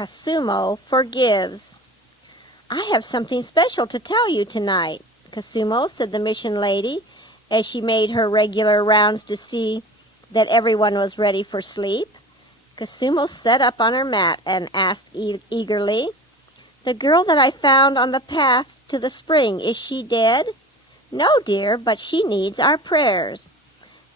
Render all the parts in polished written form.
Koosumo forgives. "I have something special to tell you tonight, Koosumo," said the mission lady, as she made her regular rounds to see that everyone was ready for sleep. Koosumo sat up on her mat and asked eagerly, "The girl that I found on the path to the spring, is she dead?" "No, dear, but she needs our prayers."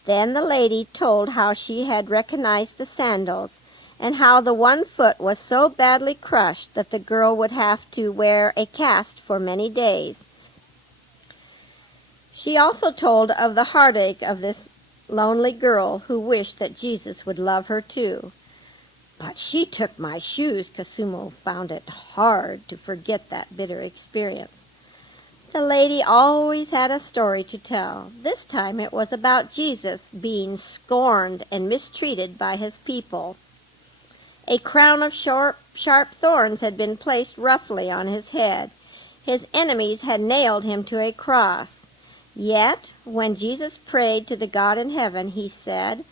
Then the lady told how she had recognized the sandals, and how the one foot was so badly crushed that the girl would have to wear a cast for many days. She also told of the heartache of this lonely girl who wished that Jesus would love her too. "But she took my shoes." Koosumo found it hard to forget that bitter experience. The lady always had a story to tell. This time it was about Jesus being scorned and mistreated by his people. A crown of sharp thorns had been placed roughly on his head. His enemies had nailed him to a cross. Yet, when Jesus prayed to the God in heaven, he said,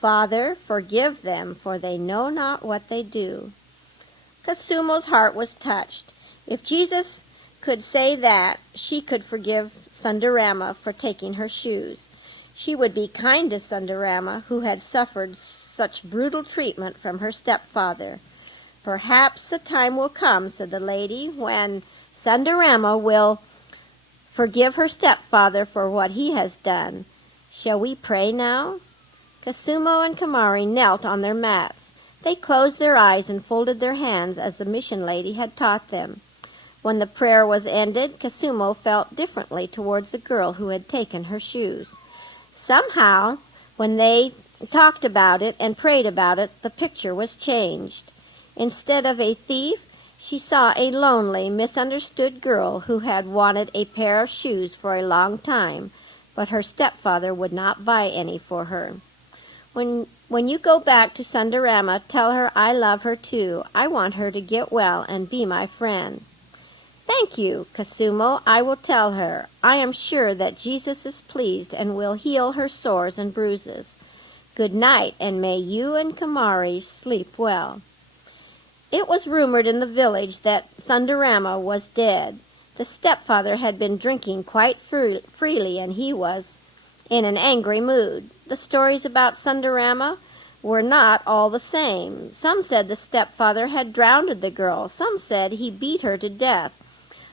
"Father, forgive them, for they know not what they do." Koosumo's heart was touched. If Jesus could say that, she could forgive Sundarama for taking her shoes. She would be kind to Sundarama, who had suffered such brutal treatment from her stepfather. "Perhaps the time will come," said the lady, "when Sundarama will forgive her stepfather for what he has done. Shall we pray now?" Koosumo and Kamari knelt on their mats. They closed their eyes and folded their hands as the mission lady had taught them. When the prayer was ended, Koosumo felt differently towards the girl who had taken her shoes. Somehow, when they talked about it and prayed about it, the picture was changed. Instead of a thief, she saw a lonely, misunderstood girl who had wanted a pair of shoes for a long time, but her stepfather would not buy any for her. When you go back to Sundarama, tell her I love her too. I want her to get well and be my friend." "Thank you, Koosumo. I will tell her. I am sure that Jesus is pleased and will heal her sores and bruises. Good night, and may you and Kamari sleep well." It was rumored in the village that Sundarama was dead. The stepfather had been drinking quite freely, and he was in an angry mood. The stories about Sundarama were not all the same. Some said the stepfather had drowned the girl. Some said he beat her to death.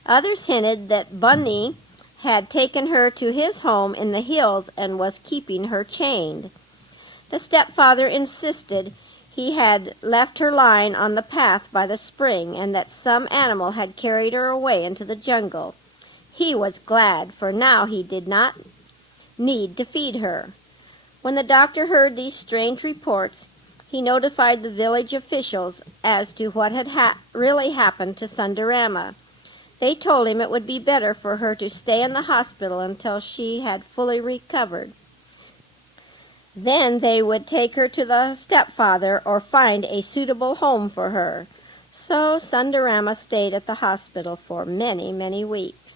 Others hinted that Bunny had taken her to his home in the hills and was keeping her chained. The stepfather insisted he had left her lying on the path by the spring, and that some animal had carried her away into the jungle. He was glad, for now he did not need to feed her. When the doctor heard these strange reports, he notified the village officials as to what had really happened to Sundarama. They told him it would be better for her to stay in the hospital until she had fully recovered. Then they would take her to the stepfather or find a suitable home for her. So Sundarama stayed at the hospital for many, many weeks.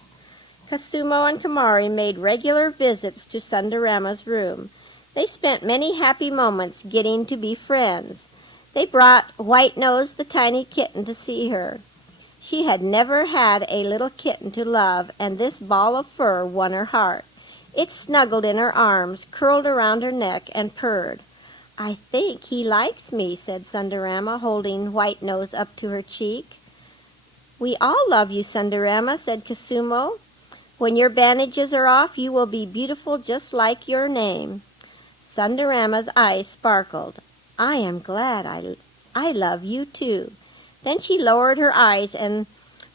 Koosumo and Kamari made regular visits to Sundarama's room. They spent many happy moments getting to be friends. They brought White Nose, the tiny kitten, to see her. She had never had a little kitten to love, and this ball of fur won her heart. It snuggled in her arms, curled around her neck, and purred. "I think he likes me," said Sundarama, holding White Nose up to her cheek. "We all love you, Sundarama," said Koosumo. "When your bandages are off, you will be beautiful just like your name." Sundarama's eyes sparkled. "I am glad. I love you too." Then she lowered her eyes and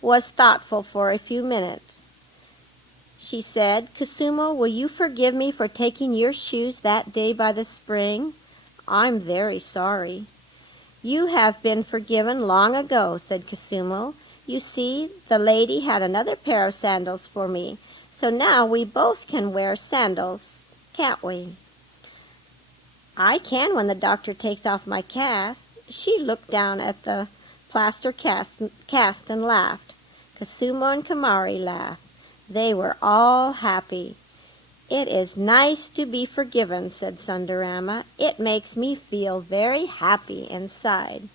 was thoughtful for a few minutes. She said, "Koosumo, will you forgive me for taking your shoes that day by the spring? I'm very sorry." "You have been forgiven long ago," said Koosumo. "You see, the lady had another pair of sandals for me, so now we both can wear sandals, can't we?" "I can when the doctor takes off my cast." She looked down at the plaster cast and laughed. Koosumo and Kamari laughed. They were all happy. "It is nice to be forgiven," said Sundarama. "It makes me feel very happy inside."